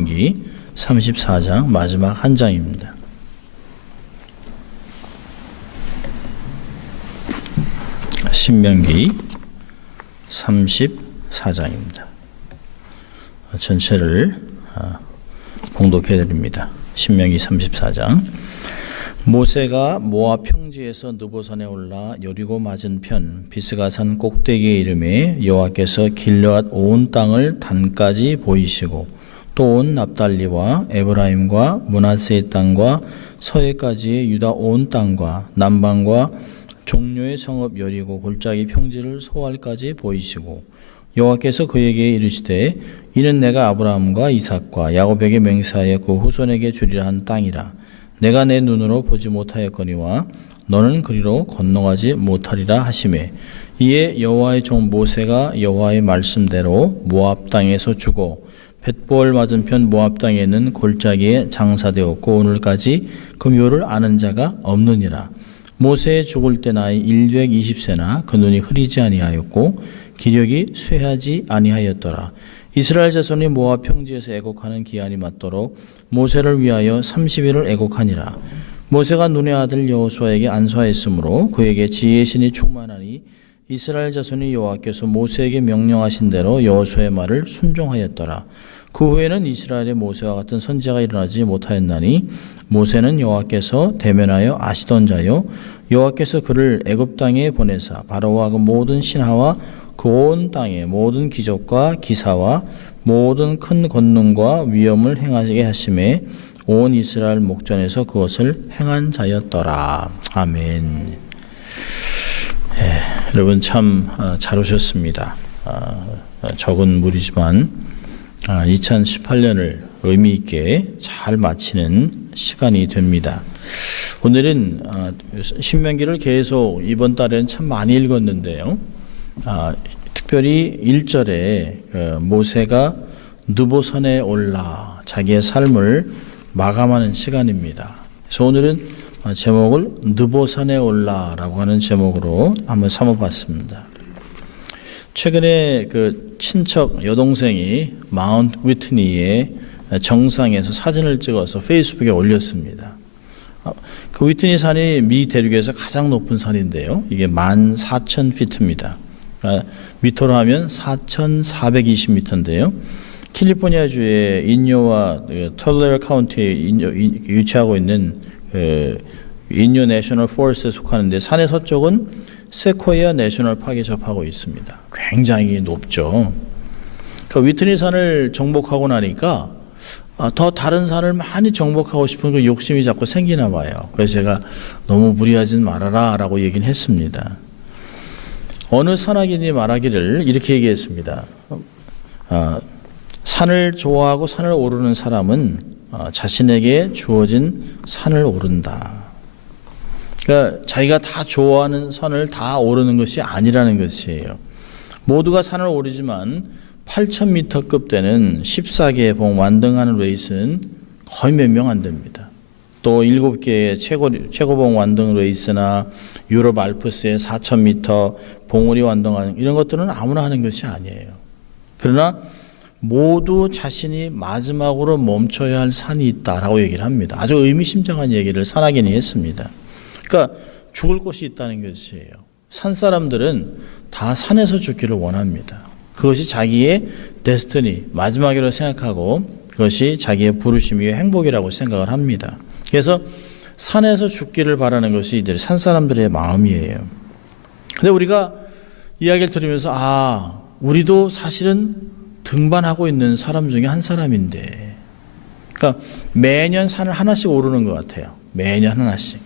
신명기 34장 마지막 한 장입니다. 신명기 34장입니다. 전체를 봉독해 드립니다. 신명기 34장. 모세가 모압 평지에서 느보산에 올라 여리고 맞은편 비스가산 꼭대기에 이르매 여호와께서 길르앗 온 땅을 단까지 보이시고 또 온 납달리와 에브라임과 므낫세의 땅과 서해까지의 유다 온 땅과 남방과 종료의 성읍 여리고 골짜기 평지를 소알까지 보이시고 여호와께서 그에게 이르시되 이는 내가 아브라함과 이삭과 야곱에게 맹세하여 그 후손에게 주리라 한 땅이라. 내가 내 눈으로 보지 못하였거니와 너는 그리로 건너가지 못하리라 하시매 이에 여호와의 종 모세가 여호와의 말씀대로 모압 땅에서 죽어 벳보을 맞은편 모압 땅에 있는 골짜기에 장사되었고 오늘까지 그 묘를 아는 자가 없느니라. 모세의 죽을 때 나이 120세나 그 눈이 흐리지 아니하였고 기력이 쇠하지 아니하였더라. 이스라엘 자손이 모압 평지에서 애곡하는 기한이 맞도록 모세를 위하여 30일을 애곡하니라. 모세가 눈의 아들 여호수아에게 안수하였으므로 그에게 지혜의 신이 충만하니 이스라엘 자손이 여호와께서 모세에게 명령하신 대로 여호수아의 말을 순종하였더라. 그 후에는 이스라엘의 모세와 같은 선지자가 일어나지 못하였나니 모세는 여호와께서 대면하여 아시던 자요 여호와께서 그를 애굽 땅에 보내사 바로와 그 모든 신하와 그 온 땅의 모든 기적과 기사와 모든 큰 권능과 위엄을 행하게 하심에 온 이스라엘 목전에서 그것을 행한 자였더라. 아멘. 여러분 참 잘 오셨습니다. 적은 무리지만 2018년을 의미 있게 잘 마치는 시간이 됩니다. 오늘은 신명기를 계속 이번 달에는 참 많이 읽었는데요. 특별히 1절에 모세가 느보산에 올라 자기의 삶을 마감하는 시간입니다. 그래서 오늘은 제목을 느보산에 올라라고 하는 제목으로 한번 삼아봤습니다. 최근에 그 친척 여동생이 마운트 위트니의 정상에서 사진을 찍어서 페이스북에 올렸습니다. 그 위트니 산이 미 대륙에서 가장 높은 산인데요. 이게 14,000피트입니다. 미터로 하면 4,420미터인데요. 캘리포니아주의 인요와 톨레어 카운티에 위치하고 있는 인요 내셔널 포레스트에 속하는데 산의 서쪽은 세코이아 내셔널 파크에 접하고 있습니다. 굉장히 높죠. 그 위트니 산을 정복하고 나니까 더 다른 산을 많이 정복하고 싶은 그 욕심이 자꾸 생기나 봐요. 그래서 제가 너무 무리하진 말아라 라고 얘기는 했습니다. 어느 산악인이 말하기를 이렇게 얘기했습니다. 산을 좋아하고 산을 오르는 사람은 자신에게 주어진 산을 오른다. 그러니까 자기가 다 좋아하는 산을 다 오르는 것이 아니라는 것이에요. 모두가 산을 오르지만 8,000m급 되는 14개의 봉 완등하는 레이스는 거의 몇 명 안 됩니다. 또 7개의 최고봉 완등 레이스나 유럽 알프스의 4,000m 봉우리 완등하는 이런 것들은 아무나 하는 것이 아니에요. 그러나 모두 자신이 마지막으로 멈춰야 할 산이 있다라고 얘기를 합니다. 아주 의미심장한 얘기를 산악인이 했습니다. 그러니까 죽을 곳이 있다는 것이에요. 산 사람들은 다 산에서 죽기를 원합니다. 그것이 자기의 데스티니, 마지막이라고 생각하고 그것이 자기의 부르심이요 행복이라고 생각을 합니다. 그래서 산에서 죽기를 바라는 것이 이들 산 사람들의 마음이에요. 근데 우리가 이야기를 들으면서 우리도 사실은 등반하고 있는 사람 중에 한 사람인데, 그러니까 매년 산을 하나씩 오르는 것 같아요. 매년 하나씩.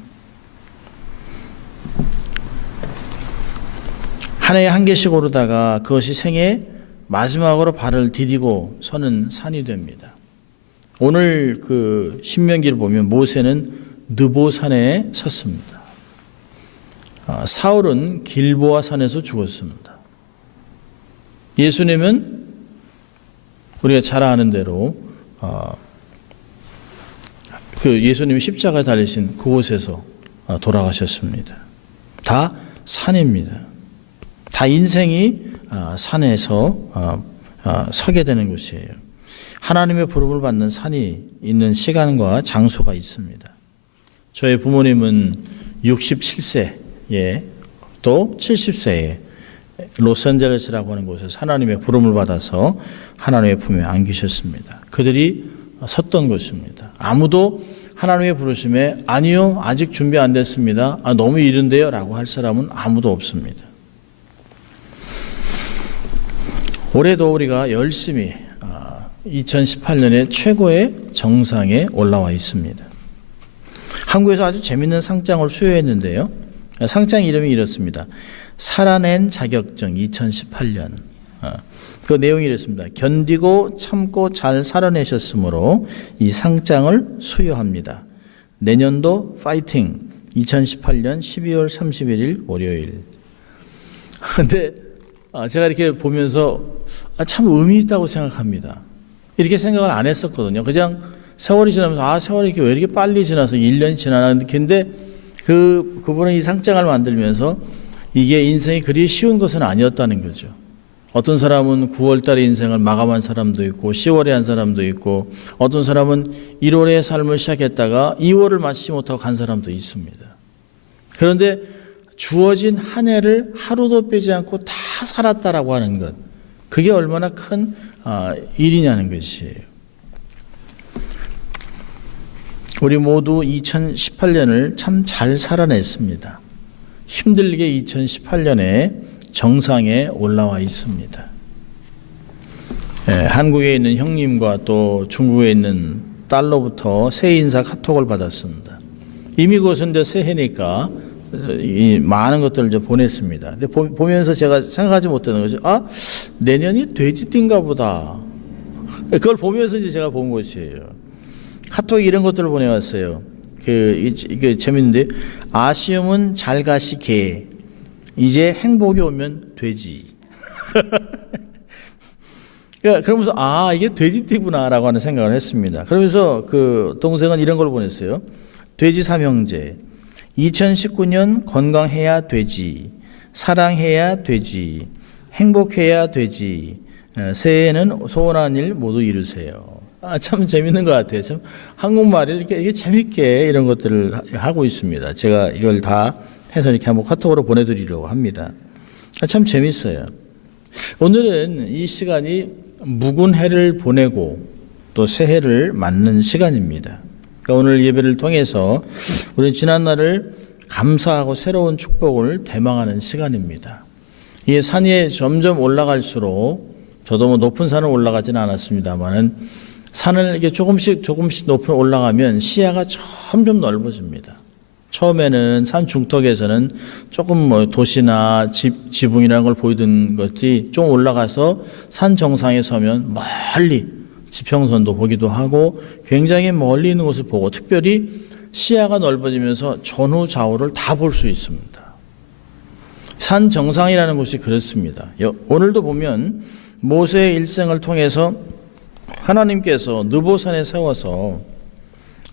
한 해에 한 개씩 오르다가 그것이 생애 마지막으로 발을 디디고 서는 산이 됩니다. 오늘 그 신명기를 보면 모세는 느보산에 섰습니다. 사울은 길보아 산에서 죽었습니다. 예수님은 우리가 잘 아는 대로 그 예수님이 십자가에 달리신 그곳에서 돌아가셨습니다. 다 산입니다. 다 인생이 산에서 서게 되는 곳이에요. 하나님의 부름을 받는 산이 있는 시간과 장소가 있습니다. 저희 부모님은 67세에 또 70세에 로스앤젤레스라고 하는 곳에서 하나님의 부름을 받아서 하나님의 품에 안기셨습니다. 그들이 섰던 곳입니다. 아무도 하나님의 부르심에 아니요, 아직 준비 안 됐습니다. 너무 이른데요 라고 할 사람은 아무도 없습니다. 올해도 우리가 열심히 2018년에 최고의 정상에 올라와 있습니다. 한국에서 아주 재밌는 상장을 수여했는데요. 상장 이름이 이렇습니다. 살아낸 자격증 2018년. 그 내용이 이렇습니다. 견디고 참고 잘 살아내셨으므로 이 상장을 수여합니다. 내년도 파이팅 2018년 12월 31일 월요일. 근데 제가 이렇게 보면서 참 의미 있다고 생각합니다. 이렇게 생각을 안 했었거든요. 그냥 세월이 지나면서 세월이 왜 이렇게 빨리 지나서 1년이 지나나 근데 그분은 이 상장을 만들면서 이게 인생이 그리 쉬운 것은 아니었다는 거죠. 어떤 사람은 9월 달에 인생을 마감한 사람도 있고 10월에 한 사람도 있고 어떤 사람은 1월에 삶을 시작했다가 2월을 마치지 못하고 간 사람도 있습니다. 그런데 주어진 한 해를 하루도 빼지 않고 다 살았다라고 하는 것, 그게 얼마나 큰 일이냐는 것이에요. 우리 모두 2018년을 참 잘 살아냈습니다. 힘들게 2018년에 정상에 올라와 있습니다. 한국에 있는 형님과 또 중국에 있는 딸로부터 새해 인사 카톡을 받았습니다. 이미 그것은 이제 새해니까 많은 것들을 이제 보냈습니다. 근데 보면서 제가 생각하지 못했던 것이 내년이 돼지띠인가 보다. 그걸 보면서 이제 제가 본 것이에요. 카톡에 이런 것들을 보내왔어요. 이게 재밌는데 아쉬움은 잘 가시게 이제 행복이 오면 돼지. 그러면서 이게 돼지띠구나라고 하는 생각을 했습니다. 그러면서 그 동생은 이런 걸 보냈어요. 돼지 삼형제. 2019년 건강해야 되지, 사랑해야 되지, 행복해야 되지, 새해에는 소원한 일 모두 이루세요. 참 재밌는 것 같아요. 참 한국말을 이렇게 재밌게 이런 것들을 하고 있습니다. 제가 이걸 다 해서 이렇게 한번 카톡으로 보내드리려고 합니다. 참 재밌어요. 오늘은 이 시간이 묵은 해를 보내고 또 새해를 맞는 시간입니다. 그러니까 오늘 예배를 통해서 우리 지난날을 감사하고 새로운 축복을 대망하는 시간입니다. 이 산이 점점 올라갈수록 저도 뭐 높은 산을 올라가지는 않았습니다만은 산을 이렇게 조금씩 높이 올라가면 시야가 점점 넓어집니다. 처음에는 산 중턱에서는 조금 뭐 도시나 지붕이라는 걸 보이던 것이 좀 올라가서 산 정상에 서면 멀리 지평선도 보기도 하고 굉장히 멀리 있는 곳을 보고 특별히 시야가 넓어지면서 전후 좌우를 다 볼 수 있습니다. 산 정상이라는 곳이 그렇습니다. 오늘도 보면 모세의 일생을 통해서 하나님께서 느보산에 세워서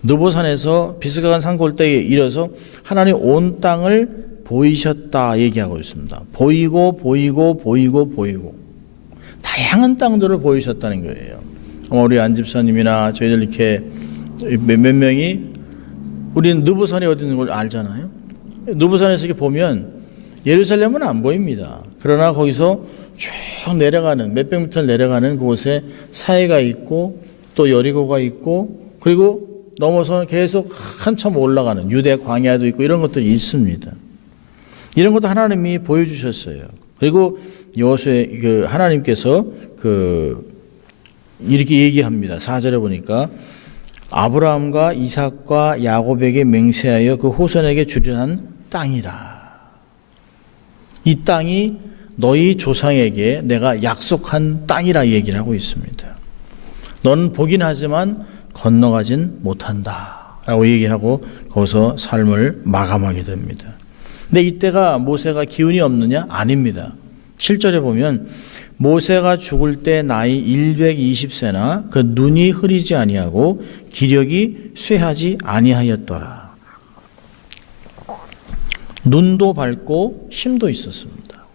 느보산에서 비스가간 산 골대에 이르러서 하나님 온 땅을 보이셨다 얘기하고 있습니다. 보이고 다양한 땅들을 보이셨다는 거예요. 우리 안 집사님이나 저희들 이렇게 몇 명이 우리는 느보산이 어디 있는 걸 알잖아요. 느보산에서 이렇게 보면 예루살렘은 안 보입니다. 그러나 거기서 쭉 내려가는 몇백 미터 내려가는 그곳에 사해가 있고 또 여리고가 있고 그리고 넘어서 계속 한참 올라가는 유대 광야도 있고 이런 것들이 있습니다. 이런 것도 하나님이 보여주셨어요. 그리고 여호수아 하나님께서 이렇게 얘기합니다. 4절에 보니까 아브라함과 이삭과 야곱에게 맹세하여 그 후손에게 주리라 한 땅이라. 이 땅이 너희 조상에게 내가 약속한 땅이라 얘기를 하고 있습니다. 너는 보긴 하지만 건너가진 못한다 라고 얘기하고 거기서 삶을 마감하게 됩니다. 근데 이때가 모세가 기운이 없느냐? 아닙니다. 7절에 보면 모세가 죽을 때 나이 120세나 그 눈이 흐리지 아니하고 기력이 쇠하지 아니하였더라. 눈도 밝고 힘도 있었습니다.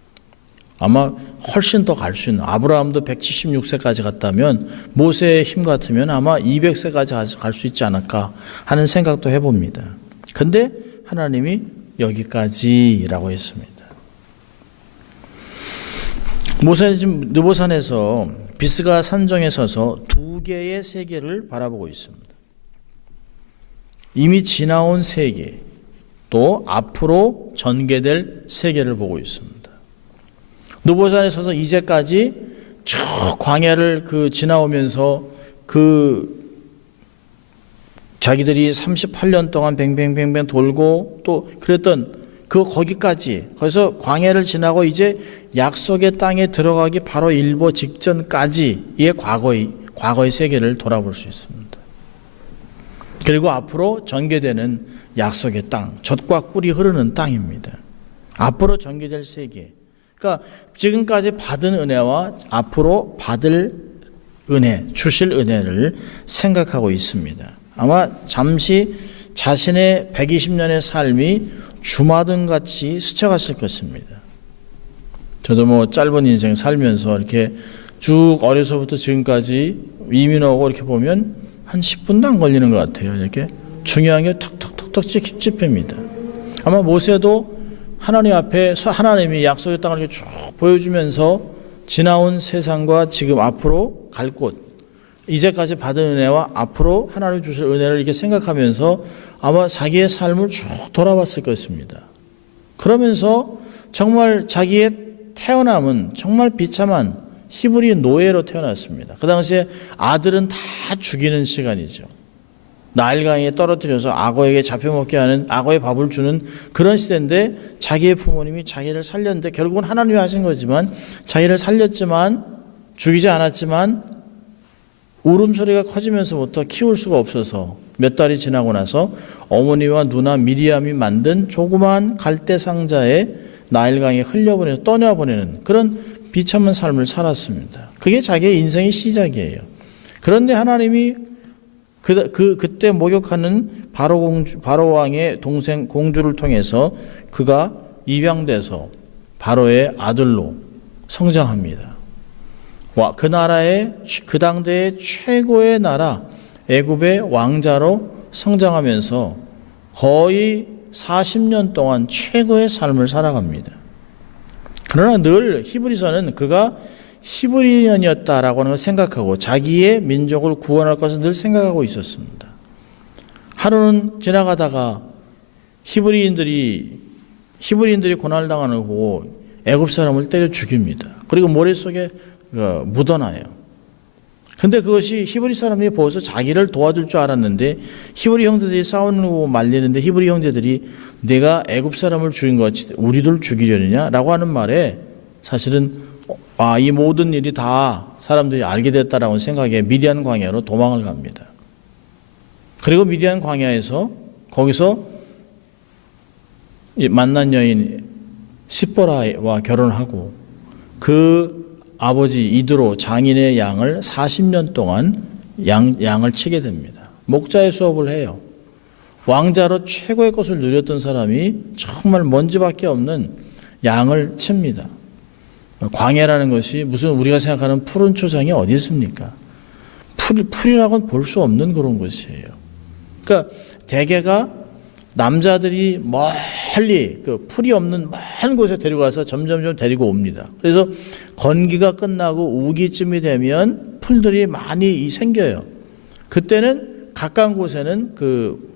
아마 훨씬 더 갈 수 있는, 아브라함도 176세까지 갔다면 모세의 힘 같으면 아마 200세까지 갈 수 있지 않을까 하는 생각도 해봅니다. 근데 하나님이 여기까지라고 했습니다. 모세는 지금 느보산에서 비스가 산정에 서서 두 개의 세계를 바라보고 있습니다. 이미 지나온 세계, 또 앞으로 전개될 세계를 보고 있습니다. 느보산에 서서 이제까지 쭉 광야를 지나오면서 자기들이 38년 동안 뱅뱅뱅뱅 돌고 또 그랬던 거기서 광야를 지나고 이제 약속의 땅에 들어가기 바로 일보 직전까지의 과거의 세계를 돌아볼 수 있습니다. 그리고 앞으로 전개되는 약속의 땅, 젖과 꿀이 흐르는 땅입니다. 앞으로 전개될 세계. 그러니까 지금까지 받은 은혜와 앞으로 받을 은혜, 주실 은혜를 생각하고 있습니다. 아마 잠시 자신의 120년의 삶이 주마등같이 스쳐갔을 것입니다. 저도 짧은 인생 살면서 이렇게 쭉 어려서부터 지금까지 이민하고 이렇게 보면 한 10분도 안 걸리는 것 같아요. 이렇게 중요한 게 턱턱턱턱 찝힙니다. 아마 모세도 하나님 앞에 하나님이 약속의 땅을 이렇게 쭉 보여주면서 지나온 세상과 지금 앞으로 갈 곳, 이제까지 받은 은혜와 앞으로 하나님 주실 은혜를 이렇게 생각하면서 아마 자기의 삶을 쭉 돌아봤을 것입니다. 그러면서 정말 자기의 태어남은 정말 비참한 히브리 노예로 태어났습니다. 그 당시에 아들은 다 죽이는 시간이죠. 나일강에 떨어뜨려서 악어에게 잡혀먹게 하는, 악어의 밥을 주는 그런 시대인데 자기의 부모님이 자기를 살렸는데 결국은 하나님이 하신 거지만 자기를 살렸지만 죽이지 않았지만 울음소리가 커지면서부터 키울 수가 없어서 몇 달이 지나고 나서 어머니와 누나 미리암이 만든 조그마한 갈대 상자에 나일강에 흘려보내서 떠내보내는 그런 비참한 삶을 살았습니다. 그게 자기의 인생의 시작이에요. 그런데 하나님이 그때 목욕하는 바로 왕의 동생 공주를 통해서 그가 입양돼서 바로의 아들로 성장합니다. 그 나라의 그 당대의 최고의 나라 애굽의 왕자로 성장하면서 거의 40년 동안 최고의 삶을 살아갑니다. 그러나 늘 히브리서는 그가 히브리인이었다라고 하는 걸 생각하고 자기의 민족을 구원할 것을 늘 생각하고 있었습니다. 하루는 지나가다가 히브리인들이 고난을 당하는 거 보고 애굽 사람을 때려 죽입니다. 그리고 모래 속에 묻어놔요. 근데 그것이 히브리 사람들이 보고서 자기를 도와줄 줄 알았는데 히브리 형제들이 싸우는 거 보고 말리는데 히브리 형제들이 내가 애굽 사람을 죽인 것 같이 우리들 죽이려느냐? 라고 하는 말에 사실은 이 모든 일이 다 사람들이 알게 됐다라고 생각에 미디안 광야로 도망을 갑니다. 그리고 미디안 광야에서 거기서 만난 여인 시보라와 결혼하고 그 아버지 이드로 장인의 양을 40년 동안 양을 치게 됩니다. 목자의 수업을 해요. 왕자로 최고의 것을 누렸던 사람이 정말 먼지밖에 없는 양을 칩니다. 광야라는 것이 무슨 우리가 생각하는 푸른 초장이 어디 있습니까? 풀이라고는 볼 수 없는 그런 것이에요. 그러니까 대개가 남자들이 멀리 풀이 없는 먼 곳에 데려가서 점점점 데리고 옵니다. 그래서 건기가 끝나고 우기쯤이 되면 풀들이 많이 생겨요. 그때는 가까운 곳에는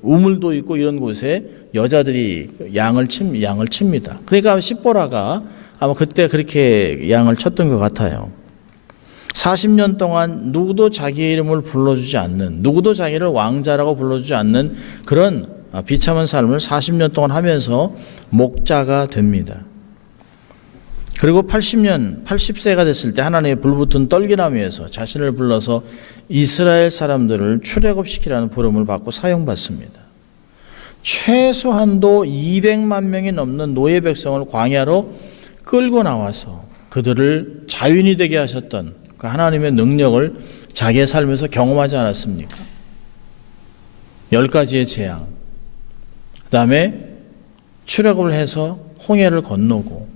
우물도 있고 이런 곳에 여자들이 양을 칩니다. 그러니까 시보라가 아마 그때 그렇게 양을 쳤던 것 같아요. 40년 동안 누구도 자기의 이름을 불러주지 않는, 누구도 자기를 왕자라고 불러주지 않는 그런 비참한 삶을 40년 동안 하면서 목자가 됩니다. 그리고 80세가 됐을 때 하나님의 불붙은 떨기나무에서 자신을 불러서 이스라엘 사람들을 출애굽시키라는 부름을 받고 사용받습니다. 최소한도 200만 명이 넘는 노예 백성을 광야로 끌고 나와서 그들을 자유인이 되게 하셨던 그 하나님의 능력을 자기의 삶에서 경험하지 않았습니까? 10가지의 재앙, 그 다음에 출애굽을 해서 홍해를 건너고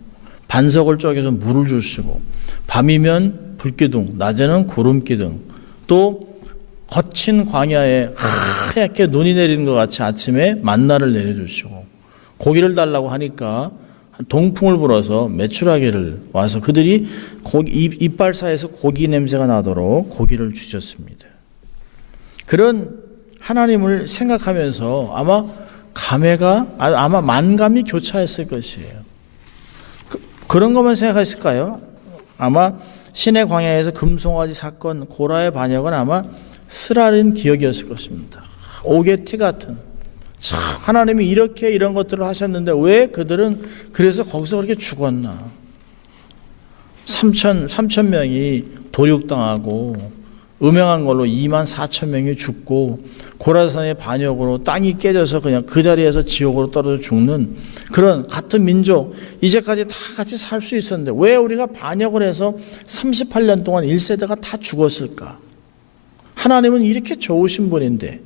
반석을 쪼개서 물을 주시고 밤이면 불기둥, 낮에는 구름기둥, 또 거친 광야에 하얗게 눈이 내리는 것 같이 아침에 만나를 내려주시고 고기를 달라고 하니까 동풍을 불어서 메추라기를 와서 그들이 이빨 사이에서 고기 냄새가 나도록 고기를 주셨습니다. 그런 하나님을 생각하면서 아마 만감이 교차했을 것이에요. 그런 것만 생각했을까요? 아마 신의 광야에서 금송아지 사건, 고라의 반역은 아마 쓰라린 기억이었을 것입니다. 오게티 같은. 참 하나님이 이렇게 이런 것들을 하셨는데 왜 그들은 그래서 거기서 그렇게 죽었나? 3천 명이 도륙당하고 음행한 걸로 2만 4천 명이 죽고 고라산의 반역으로 땅이 깨져서 그냥 그 자리에서 지옥으로 떨어져 죽는 그런 같은 민족, 이제까지 다 같이 살 수 있었는데 왜 우리가 반역을 해서 38년 동안 1세대가 다 죽었을까? 하나님은 이렇게 좋으신 분인데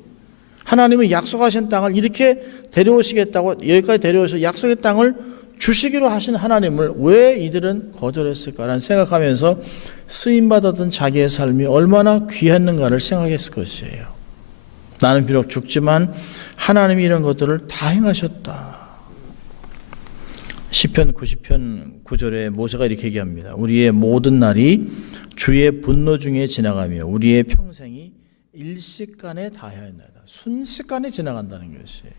하나님은 약속하신 땅을 이렇게 데려오시겠다고 여기까지 데려오셔서 약속의 땅을 주시기로 하신 하나님을 왜 이들은 거절했을까라는 생각하면서 쓰임받았던 자기의 삶이 얼마나 귀했는가를 생각했을 것이에요. 나는 비록 죽지만 하나님이 이런 것들을 다 행하셨다. 시편 90편 9절에 모세가 이렇게 얘기합니다. 우리의 모든 날이 주의 분노 중에 지나가며 우리의 평생이 일시간에 다하였나이다. 순식간에 지나간다는 것이에요.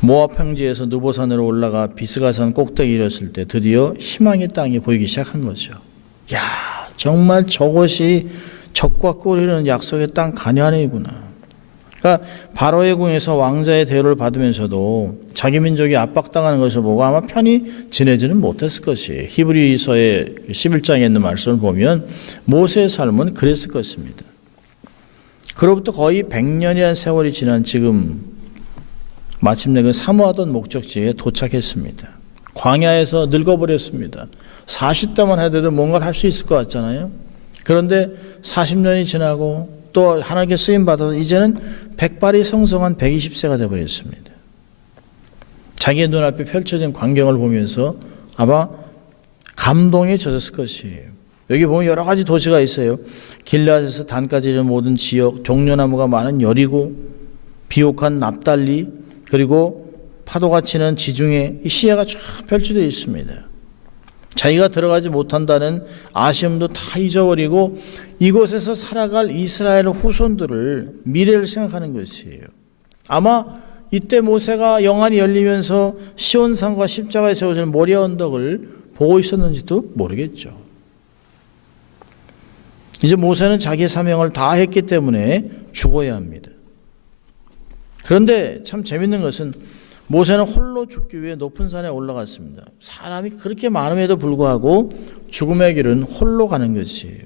모압 평지에서 느보산으로 올라가 비스가산 꼭대기에 이르렀을 때 드디어 희망의 땅이 보이기 시작한 거죠. 야, 정말 저것이 적과 꿀이는 약속의 땅 가나안이구나. 그러니까 바로의 궁에서 왕자의 대우를 받으면서도 자기 민족이 압박당하는 것을 보고 아마 편히 지내지는 못했을 것이에요. 히브리서의 11장에 있는 말씀을 보면 모세의 삶은 그랬을 것입니다. 그로부터 거의 100년이라는 세월이 지난 지금 마침내 그 사모하던 목적지에 도착했습니다. 광야에서 늙어버렸습니다. 40대만 해도 뭔가를 할 수 있을 것 같잖아요. 그런데 40년이 지나고 또 하나님께 쓰임받아서 이제는 백발이 성성한 120세가 되어버렸습니다. 자기의 눈앞에 펼쳐진 광경을 보면서 아마 감동에 젖었을 것이에요. 여기 보면 여러 가지 도시가 있어요. 길르앗에서 단까지 이르는 모든 지역, 종려나무가 많은 여리고, 비옥한 납달리, 그리고 파도가 치는 지중해, 이 시야가 쫙 펼쳐져 있습니다. 자기가 들어가지 못한다는 아쉬움도 다 잊어버리고 이곳에서 살아갈 이스라엘 후손들을 미래를 생각하는 것이에요. 아마 이때 모세가 영안이 열리면서 시온산과 십자가에 세워진 모리아 언덕을 보고 있었는지도 모르겠죠. 이제 모세는 자기 사명을 다 했기 때문에 죽어야 합니다. 그런데 참 재밌는 것은 모세는 홀로 죽기 위해 높은 산에 올라갔습니다. 사람이 그렇게 많음에도 불구하고 죽음의 길은 홀로 가는 것이에요.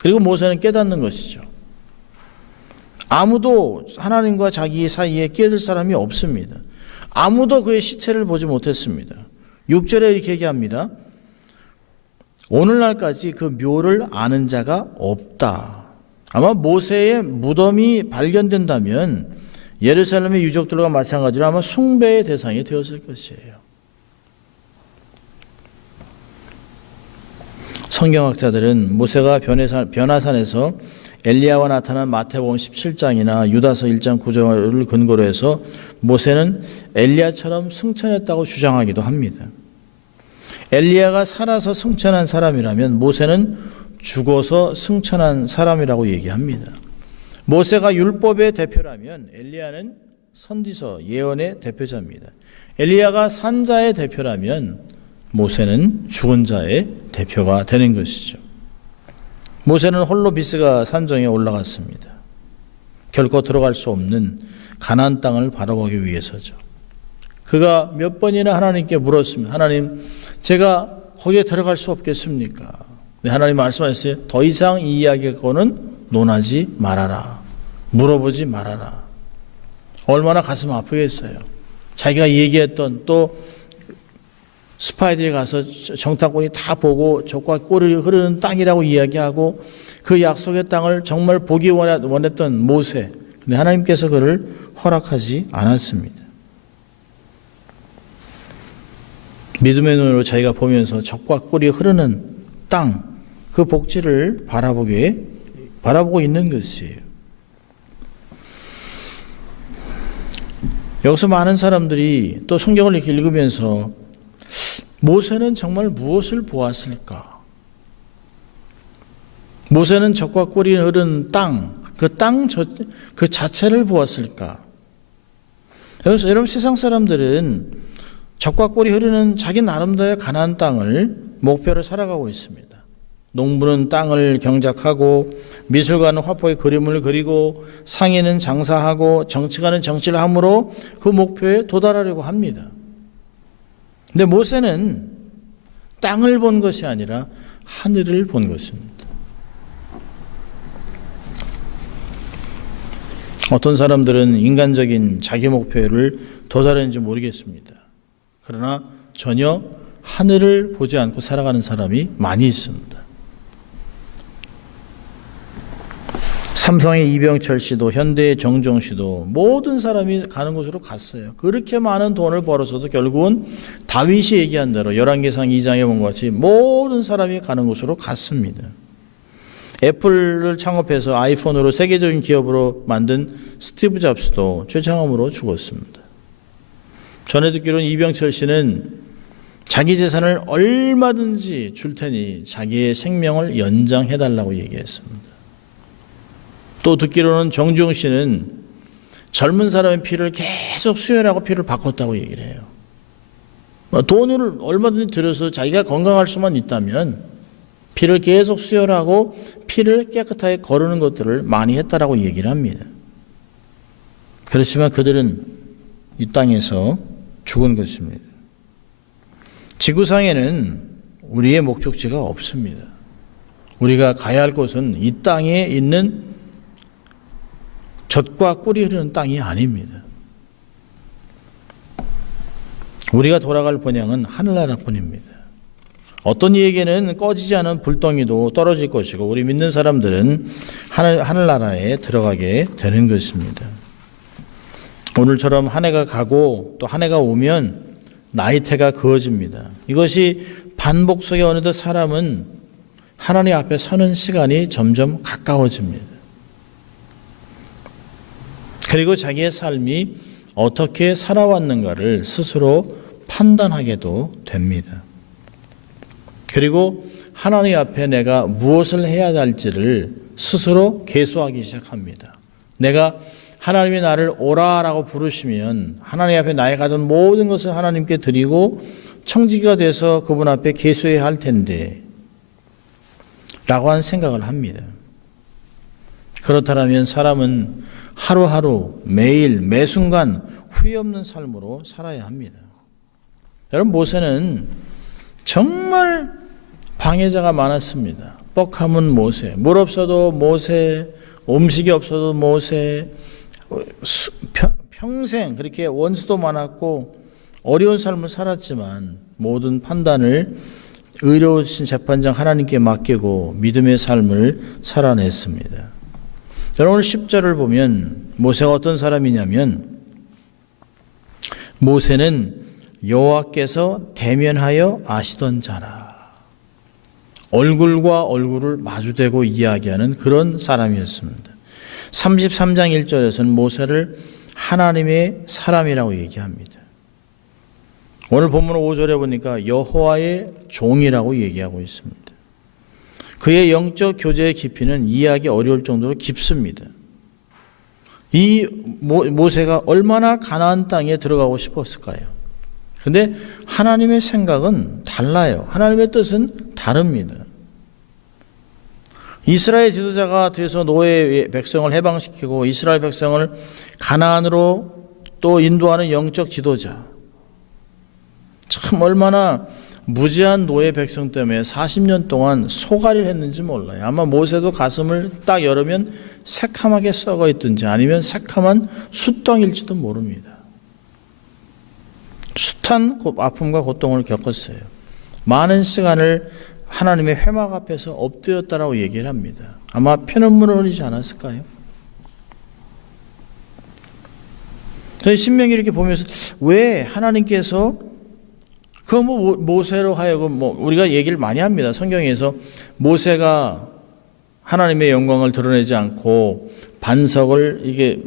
그리고 모세는 깨닫는 것이죠. 아무도 하나님과 자기 사이에 끼어들 사람이 없습니다. 아무도 그의 시체를 보지 못했습니다. 6절에 이렇게 얘기합니다. 오늘날까지 그 묘를 아는 자가 없다. 아마 모세의 무덤이 발견된다면 예루살렘의 유족들과 마찬가지로 아마 숭배의 대상이 되었을 것이에요. 성경학자들은 모세가 변화산에서 엘리야와 나타난 마태복음 17장이나 유다서 1장 9절을 근거로 해서 모세는 엘리야처럼 승천했다고 주장하기도 합니다. 엘리야가 살아서 승천한 사람이라면 모세는 죽어서 승천한 사람이라고 얘기합니다. 모세가 율법의 대표라면 엘리야는 선지서 예언의 대표자입니다. 엘리야가 산자의 대표라면 모세는 죽은 자의 대표가 되는 것이죠. 모세는 홀로 비스가 산정에 올라갔습니다. 결코 들어갈 수 없는 가나안 땅을 바라보기 위해서죠. 그가 몇 번이나 하나님께 물었습니다. 하나님, 제가 거기에 들어갈 수 없겠습니까? 하나님 말씀하셨어요. 더 이상 이 이야기 갖고는 논하지 말아라. 물어보지 말아라. 얼마나 가슴 아프겠어요. 자기가 얘기했던 또 스파이들이 가서 정탐꾼이 다 보고 적과 꿀이 흐르는 땅이라고 이야기하고 그 약속의 땅을 정말 보기 원했던 모세. 근데 하나님께서 그를 허락하지 않았습니다. 믿음의 눈으로 자기가 보면서 적과 꿀이 흐르는 땅, 그 복지를 바라보고 있는 것이에요. 여기서 많은 사람들이 또 성경을 이렇게 읽으면서 모세는 정말 무엇을 보았을까? 모세는 적과 꿀이 흐르는 땅, 그 자체를 보았을까? 여러분 세상 사람들은 적과 꿀이 흐르는 자기 나름대로의 가나안 땅을 목표로 살아가고 있습니다. 농부는 땅을 경작하고, 미술가는 화포에 그림을 그리고, 상인은 장사하고, 정치가는 정치를 함으로 그 목표에 도달하려고 합니다. 근데 모세는 땅을 본 것이 아니라 하늘을 본 것입니다. 어떤 사람들은 인간적인 자기 목표를 도달했는지 모르겠습니다. 그러나 전혀 하늘을 보지 않고 살아가는 사람이 많이 있습니다. 삼성의 이병철 씨도 현대의 정종 씨도 모든 사람이 가는 곳으로 갔어요. 그렇게 많은 돈을 벌어서도 결국은 다윗이 얘기한 대로 열왕기상 2장에 본 것 같이 모든 사람이 가는 곳으로 갔습니다. 애플을 창업해서 아이폰으로 세계적인 기업으로 만든 스티브 잡스도 췌장암으로 죽었습니다. 전에 듣기로는 이병철 씨는 자기 재산을 얼마든지 줄 테니 자기의 생명을 연장해달라고 얘기했습니다. 또 듣기로는 정주영 씨는 젊은 사람의 피를 계속 수혈하고 피를 바꿨다고 얘기를 해요. 돈을 얼마든지 들여서 자기가 건강할 수만 있다면 피를 계속 수혈하고 피를 깨끗하게 거르는 것들을 많이 했다라고 얘기를 합니다. 그렇지만 그들은 이 땅에서 죽은 것입니다. 지구상에는 우리의 목적지가 없습니다. 우리가 가야 할 곳은 이 땅에 있는 젖과 꿀이 흐르는 땅이 아닙니다. 우리가 돌아갈 본향은 하늘나라뿐입니다. 어떤 이에게는 꺼지지 않은 불덩이도 떨어질 것이고 우리 믿는 사람들은 하늘나라에 들어가게 되는 것입니다. 오늘처럼 한 해가 가고 또 한 해가 오면 나이테가 그어집니다. 이것이 반복 속에 어느덧 사람은 하나님 앞에 서는 시간이 점점 가까워집니다. 그리고 자기의 삶이 어떻게 살아왔는가를 스스로 판단하게도 됩니다. 그리고 하나님 앞에 내가 무엇을 해야 할지를 스스로 계수하기 시작합니다. 내가 하나님이 나를 오라라고 부르시면 하나님 앞에 나의 가진 모든 것을 하나님께 드리고 청지기가 돼서 그분 앞에 계수해야 할 텐데 라고 하는 생각을 합니다. 그렇다면 사람은 하루하루 매일 매순간 후회 없는 삶으로 살아야 합니다. 여러분 모세는 정말 방해자가 많았습니다. 뻑하면 모세, 물 없어도 모세, 음식이 없어도 모세, 평생 그렇게 원수도 많았고 어려운 삶을 살았지만 모든 판단을 의로우신 재판장 하나님께 맡기고 믿음의 삶을 살아냈습니다. 여러분 10절을 보면 모세가 어떤 사람이냐면 모세는 여호와께서 대면하여 아시던 자라. 얼굴과 얼굴을 마주대고 이야기하는 그런 사람이었습니다. 33장 1절에서는 모세를 하나님의 사람이라고 얘기합니다. 오늘 본문 5절에 보니까 여호와의 종이라고 얘기하고 있습니다. 그의 영적 교제의 깊이는 이해하기 어려울 정도로 깊습니다. 이 모세가 얼마나 가나안 땅에 들어가고 싶었을까요? 근데 하나님의 생각은 달라요. 하나님의 뜻은 다릅니다. 이스라엘 지도자가 돼서 노예 백성을 해방시키고 이스라엘 백성을 가나안으로 또 인도하는 영적 지도자. 참 얼마나 무지한 노예 백성 때문에 40년 동안 소갈이를 했는지 몰라요. 아마 모세도 가슴을 딱 열으면 새카맣게 썩어 있든지 아니면 새카만 숯덩일지도 모릅니다. 숱한 아픔과 고통을 겪었어요. 많은 시간을 하나님의 회막 앞에서 엎드렸다라고 얘기를 합니다. 아마 피눈물을 흘리지 않았을까요? 저희 신명기 이렇게 보면서 왜 하나님께서 그 모세로 하여금 우리가 얘기를 많이 합니다. 성경에서 모세가 하나님의 영광을 드러내지 않고 반석을 이게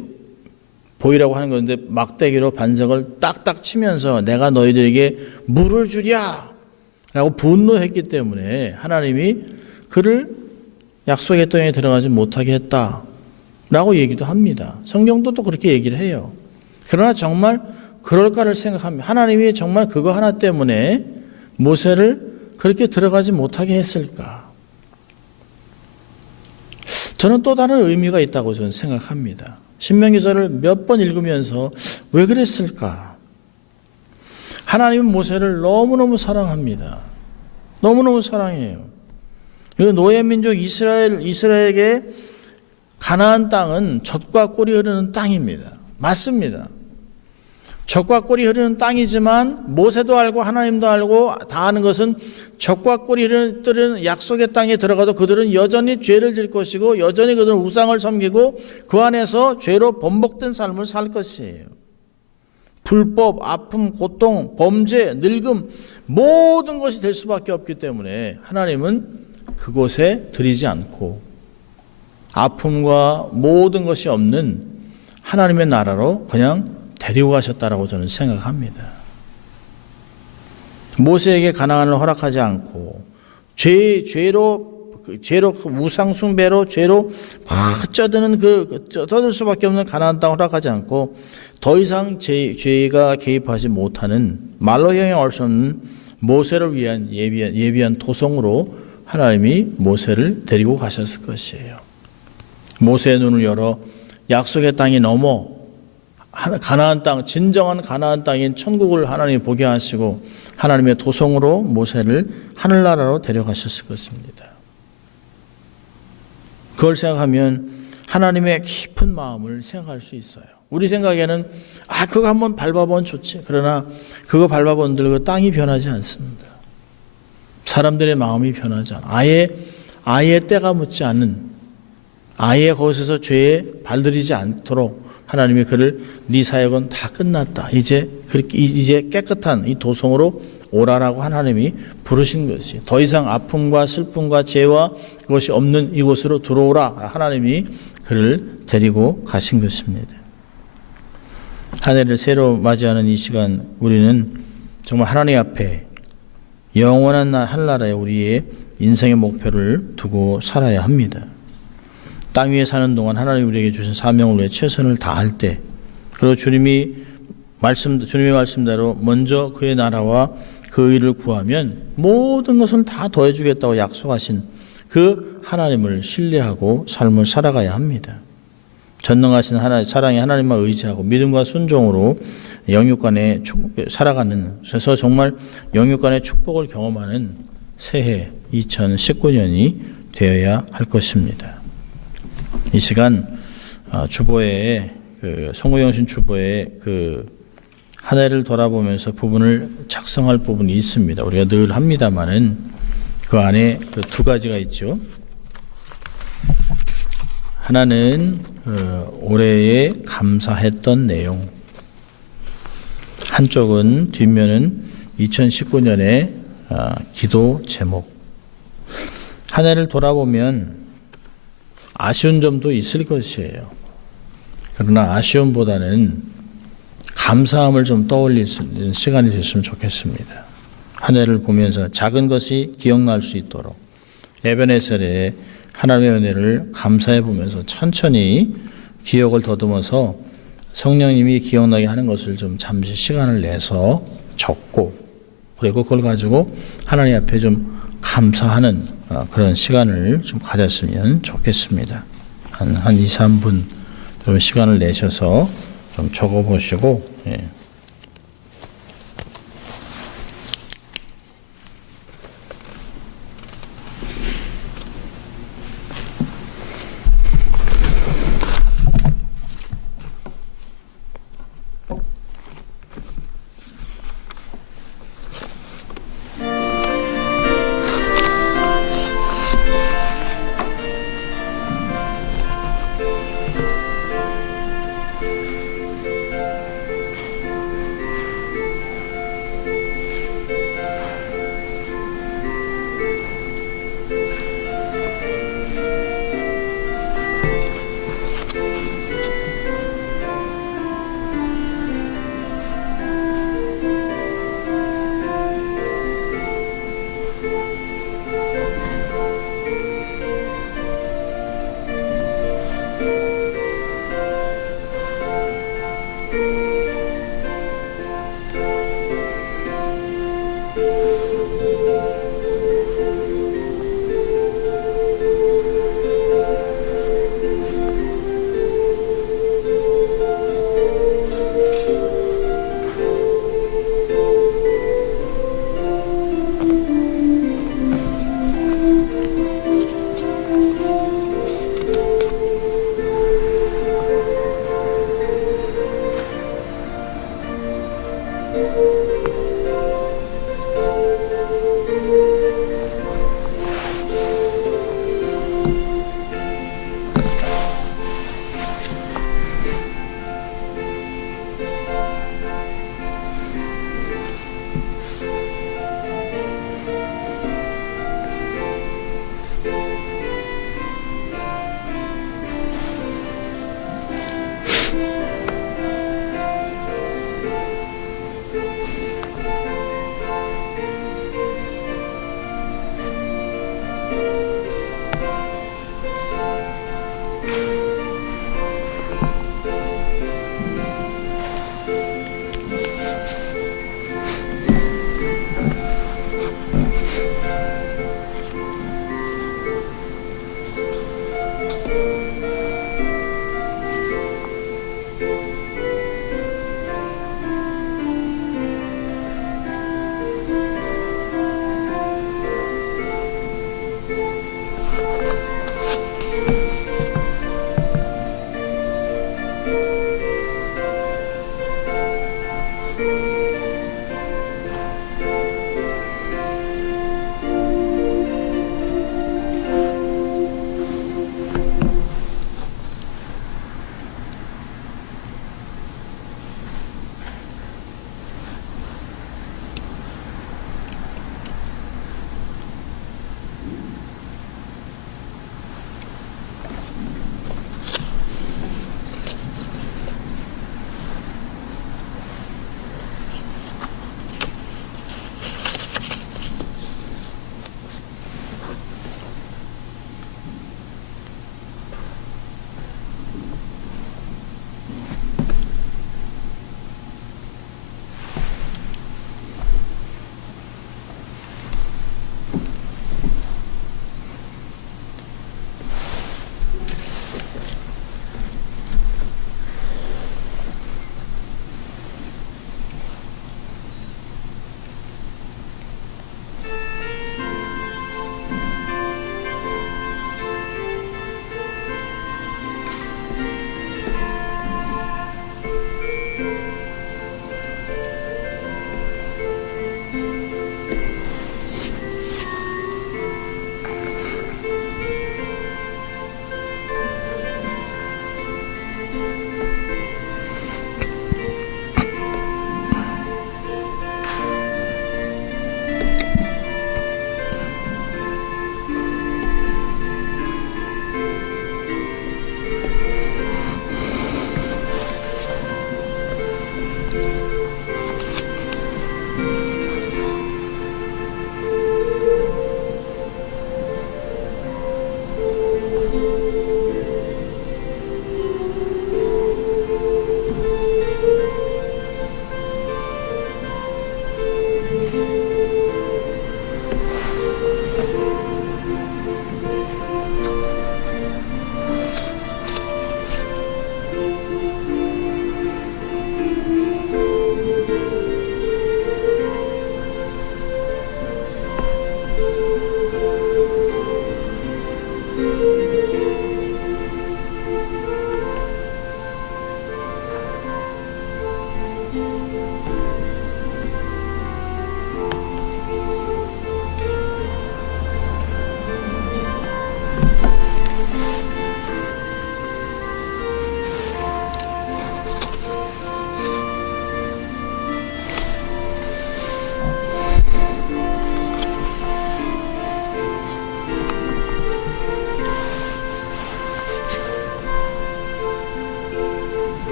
보이라고 하는 건데 막대기로 반석을 딱딱 치면서 내가 너희들에게 물을 주랴 라고 분노했기 때문에 하나님이 그를 약속의 땅에 들어가지 못하게 했다 라고 얘기도 합니다. 성경도 또 그렇게 얘기를 해요. 그러나 정말 그럴까를 생각합니다. 하나님이 정말 그거 하나 때문에 모세를 그렇게 들어가지 못하게 했을까? 저는 또 다른 의미가 있다고 저는 생각합니다. 신명기서를 몇 번 읽으면서 왜 그랬을까? 하나님은 모세를 너무너무 사랑합니다. 너무너무 사랑해요. 노예 민족 이스라엘에게 가나안 땅은 젖과 꿀이 흐르는 땅입니다. 맞습니다. 젖과 꿀이 흐르는 땅이지만 모세도 알고 하나님도 알고 다 아는 것은 젖과 꿀이 흐르는 약속의 땅에 들어가도 그들은 여전히 죄를 질 것이고 여전히 그들은 우상을 섬기고 그 안에서 죄로 번복된 삶을 살 것이에요. 불법, 아픔, 고통, 범죄, 늙음 모든 것이 될 수밖에 없기 때문에 하나님은 그곳에 들이지 않고 아픔과 모든 것이 없는 하나님의 나라로 그냥 데리고 가셨다라고 저는 생각합니다. 모세에게 가나안을 허락하지 않고 죄로 우상 숭배로 죄로 막 떠들 수밖에 없는 가나안 땅을 허락하지 않고 더 이상 죄가 개입하지 못하는 말로 형용할 수 없는 모세를 위한 예비한 도성으로 하나님이 모세를 데리고 가셨을 것이에요. 모세의 눈을 열어 약속의 땅이 넘어 가나안 땅, 진정한 가나안 땅인 천국을 하나님이 보게 하시고 하나님의 도성으로 모세를 하늘나라로 데려가셨을 것입니다. 그걸 생각하면 하나님의 깊은 마음을 생각할 수 있어요. 우리 생각에는 그거 한번 밟아보면 좋지. 그러나 그거 밟아본들 그 땅이 변하지 않습니다. 사람들의 마음이 변하지 않아. 아예 때가 묻지 않는, 아예 거기서 죄에 발들이지 않도록 하나님이 그를 네 사역은 다 끝났다. 이제 깨끗한 이 도성으로 오라라고 하나님이 부르신 것이 더 이상 아픔과 슬픔과 죄와 그것이 없는 이곳으로 들어오라. 하나님이 그를 데리고 가신 것입니다. 한 해를 새로 맞이하는 이 시간 우리는 정말 하나님 앞에 영원한 하늘나라에 우리의 인생의 목표를 두고 살아야 합니다. 땅 위에 사는 동안 하나님 우리에게 주신 사명을 위해 최선을 다할 때, 그리고 주님의 말씀대로 먼저 그의 나라와 그 의를 구하면 모든 것을 다 더해주겠다고 약속하신 그 하나님을 신뢰하고 삶을 살아가야 합니다. 전능하신 사랑의 하나님만 의지하고 믿음과 순종으로 영육간에 살아가는, 그래서 정말 영육간의 축복을 경험하는 새해 2019년이 되어야 할 것입니다. 이 시간 주보에 송구영신 주보에 한 해를 돌아보면서 부분을 작성할 부분이 있습니다. 우리가 늘 합니다만은 그 안에 두 가지가 있죠. 하나는 올해에 감사했던 내용, 한쪽은 뒷면은 2019년의 기도 제목. 한 해를 돌아보면 아쉬운 점도 있을 것이에요. 그러나 아쉬움보다는 감사함을 좀 떠올릴 수 있는 시간이 됐으면 좋겠습니다. 한 해를 보면서 작은 것이 기억날 수 있도록 에베네셀의 하나님의 은혜를 감사해 보면서 천천히 기억을 더듬어서 성령님이 기억나게 하는 것을 좀 잠시 시간을 내서 적고, 그리고 그걸 가지고 하나님 앞에 좀 감사하는 그런 시간을 좀 가졌으면 좋겠습니다. 한 2, 3분 좀 시간을 내셔서 좀 적어보시고,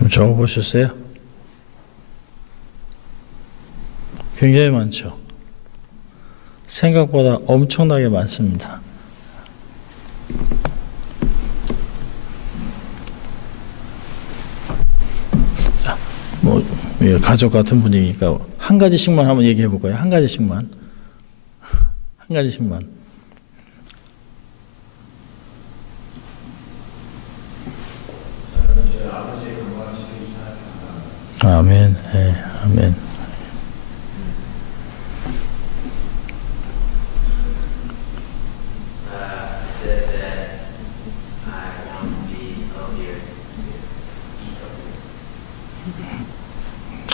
좀 적어보셨어요? 굉장히 많죠. 생각보다 엄청나게 많습니다. 자, 뭐 가족 같은 분위기니까 한 가지씩만 한번 얘기해 볼까요? 한 가지씩만. 한 가지씩만. 아멘. 네, 아멘.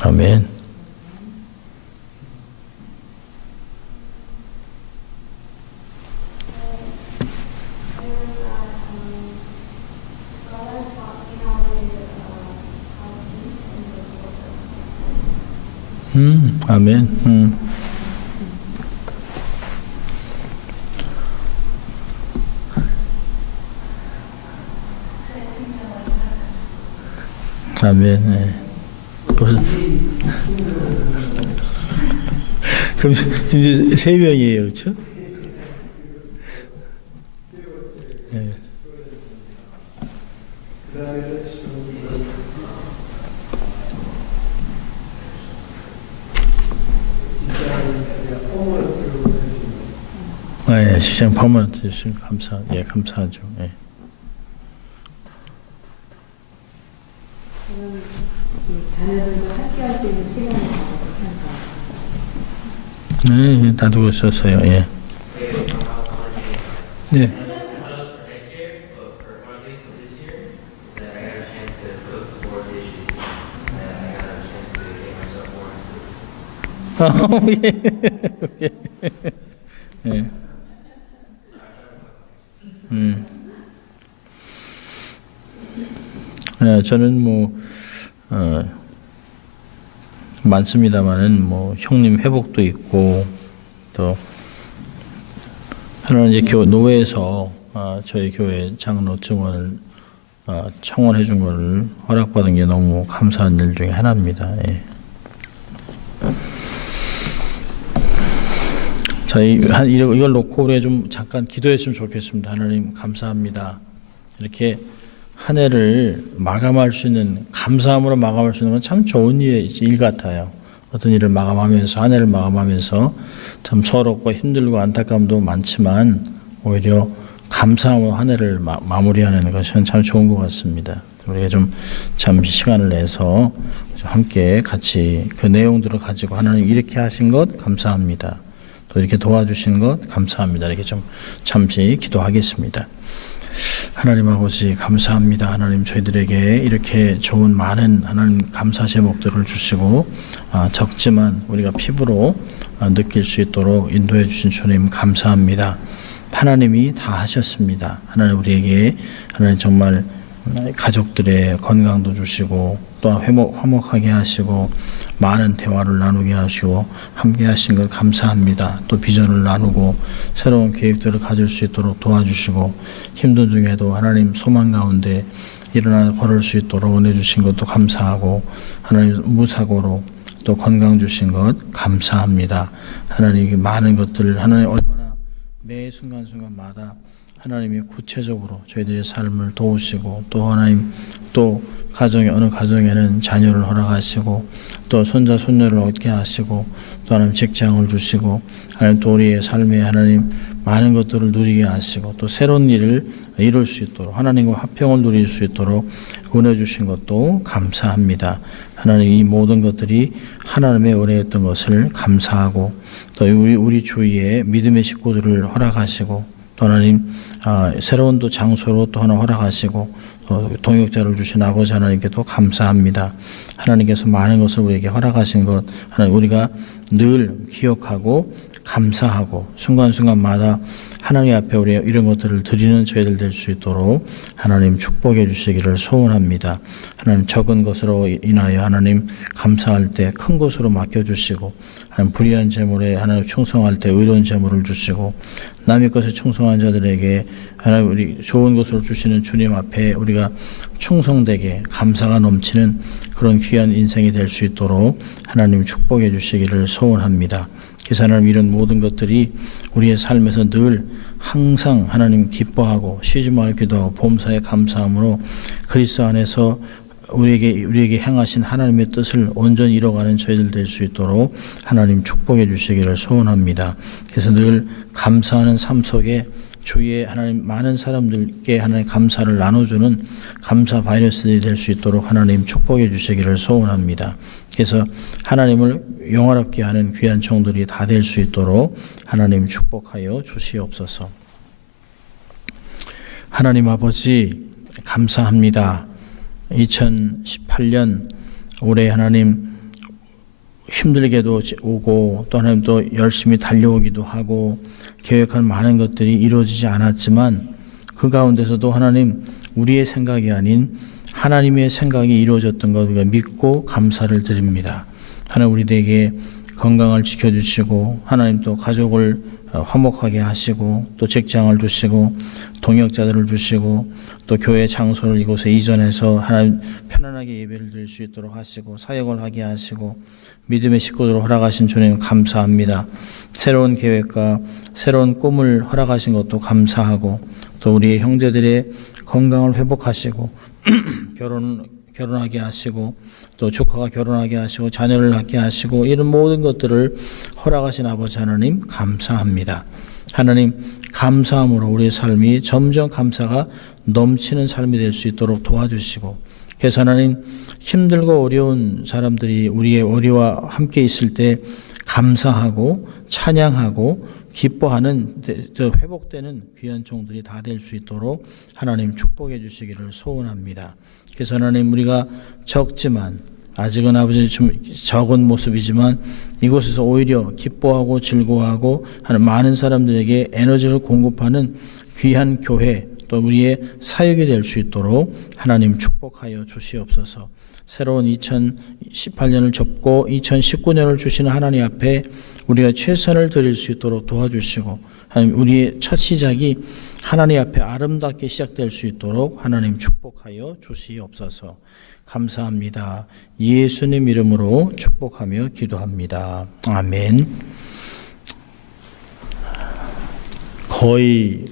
아멘. 아멘. 아멘. 네. 그럼 지금 이제 3명이에요, 그렇죠? 네. 네, 시장 퍼머넌트 주신 감사하죠. 예. 자녀들과 함께할 수 있는 시간을 네, 놔두고 있었어요. 예. 네. 예. 예. 네, 저는 많습니다만은 형님 회복도 있고 또 하나는 이제 노회에서 저희 교회 장로 증언을 청원해 준 것을 허락받은 게 너무 감사한 일 중에 하나입니다. 예. 이걸 놓고 우리 좀 잠깐 기도했으면 좋겠습니다. 하나님 감사합니다. 이렇게 한 해를 마감할 수 있는, 감사함으로 마감할 수 있는 건 참 좋은 일 같아요. 어떤 일을 마감하면서, 한 해를 마감하면서 참 서럽고 힘들고 안타까움도 많지만 오히려 감사함으로 한 해를 마무리하는 것은 참 좋은 것 같습니다. 우리가 좀 잠시 시간을 내서 함께 같이 그 내용들을 가지고 하나님 이렇게 하신 것 감사합니다. 또 이렇게 도와주신 것 감사합니다. 이렇게 좀 잠시 기도하겠습니다. 하나님 아버지 감사합니다. 하나님 저희들에게 이렇게 좋은 많은 하나님 감사 제목들을 주시고 적지만 우리가 피부로 느낄 수 있도록 인도해 주신 주님 감사합니다. 하나님이 다 하셨습니다. 하나님 우리에게 하나님 정말 가족들의 건강도 주시고 또 화목하게 하시고 많은 대화를 나누게 하시고 함께 하신 것 감사합니다. 또 비전을 나누고 새로운 계획들을 가질 수 있도록 도와주시고 힘든 중에도 하나님 소망 가운데 일어나 걸을 수 있도록 은혜 주신 것도 감사하고 하나님 무사고로 또 건강 주신 것 감사합니다. 하나님 많은 것들을 하나님 얼마나 매 순간순간마다 하나님이 구체적으로 저희들의 삶을 도우시고 또 하나님 또 어느 가정에는 자녀를 허락하시고 또 손자 손녀를 얻게 하시고 또 하나님 직장을 주시고 하나님 또 우리의 삶에 하나님 많은 것들을 누리게 하시고 또 새로운 일을 이룰 수 있도록 하나님과 화평을 누릴 수 있도록 은혜 주신 것도 감사합니다. 하나님 이 모든 것들이 하나님의 은혜였던 것을 감사하고 또 우리 주위에 믿음의 식구들을 허락하시고 또 하나님 새로운 또 장소로 또 하나 허락하시고 동역자를 주신 아버지 하나님께도 감사합니다. 하나님께서 많은 것을 우리에게 허락하신 것 하나님 우리가 늘 기억하고 감사하고 순간순간마다 하나님 앞에 우리 이런 것들을 드리는 저희들 될 수 있도록 하나님 축복해 주시기를 소원합니다. 하나님 적은 것으로 인하여 하나님 감사할 때 큰 것으로 맡겨주시고 하나님 불의한 재물에 하나님 충성할 때 의로운 재물을 주시고 남의 것에 충성한 자들에게 하나님 우리 좋은 것으로 주시는 주님 앞에 우리가 충성되게 감사가 넘치는 그런 귀한 인생이 될 수 있도록 하나님 축복해 주시기를 소원합니다. 그래서 하나님 이런 모든 것들이 우리의 삶에서 늘 항상 하나님 기뻐하고 쉬지 말고 기도하고 범사에 감사함으로 그리스도 안에서 우리에게 향하신 하나님의 뜻을 온전히 이뤄가는 저희들 될 수 있도록 하나님 축복해 주시기를 소원합니다. 그래서 늘 감사하는 삶 속에 주위에 하나님 많은 사람들께 하나님 감사를 나눠주는 감사 바이러스들이 될 수 있도록 하나님 축복해 주시기를 소원합니다. 그래서 하나님을 영화롭게 하는 귀한 종들이 다 될 수 있도록 하나님 축복하여 주시옵소서. 하나님 아버지 감사합니다. 2018년 올해 하나님 힘들게도 오고 또 하나님 또 열심히 달려오기도 하고 계획한 많은 것들이 이루어지지 않았지만 그 가운데서도 하나님 우리의 생각이 아닌 하나님의 생각이 이루어졌던 것 우리가 믿고 감사를 드립니다. 하나님 우리에게 건강을 지켜주시고 하나님 또 가족을 화목하게 하시고 또 직장을 주시고 동역자들을 주시고 또 교회 장소를 이곳에 이전해서 하나님 편안하게 예배를 드릴 수 있도록 하시고 사역을 하게 하시고 믿음의 식구들을 허락하신 주님 감사합니다. 새로운 계획과 새로운 꿈을 허락하신 것도 감사하고 또 우리의 형제들의 건강을 회복하시고 결혼하게 하시고 또 조카가 결혼하게 하시고 자녀를 낳게 하시고 이런 모든 것들을 허락하신 아버지 하나님 감사합니다. 하나님 감사함으로 우리의 삶이 점점 감사가 넘치는 삶이 될 수 있도록 도와주시고 그래서 하나님 힘들고 어려운 사람들이 우리와 함께 있을 때 감사하고 찬양하고 기뻐하는 회복되는 귀한 종들이 다 될 수 있도록 하나님 축복해 주시기를 소원합니다. 그래서 하나님 우리가 적지만 아직은 아버지 좀 적은 모습이지만 이곳에서 오히려 기뻐하고 즐거워하고 하는 많은 사람들에게 에너지를 공급하는 귀한 교회 또 우리의 사역이 될 수 있도록 하나님 축복하여 주시옵소서. 새로운 2018년을 접고 2019년을 주시는 하나님 앞에 우리가 최선을 드릴 수 있도록 도와주시고 하나님 우리의 첫 시작이 하나님 앞에 아름답게 시작될 수 있도록 하나님 축복하여 주시옵소서. 감사합니다. 예수님 이름으로 축복하며 기도합니다. 아멘. 거의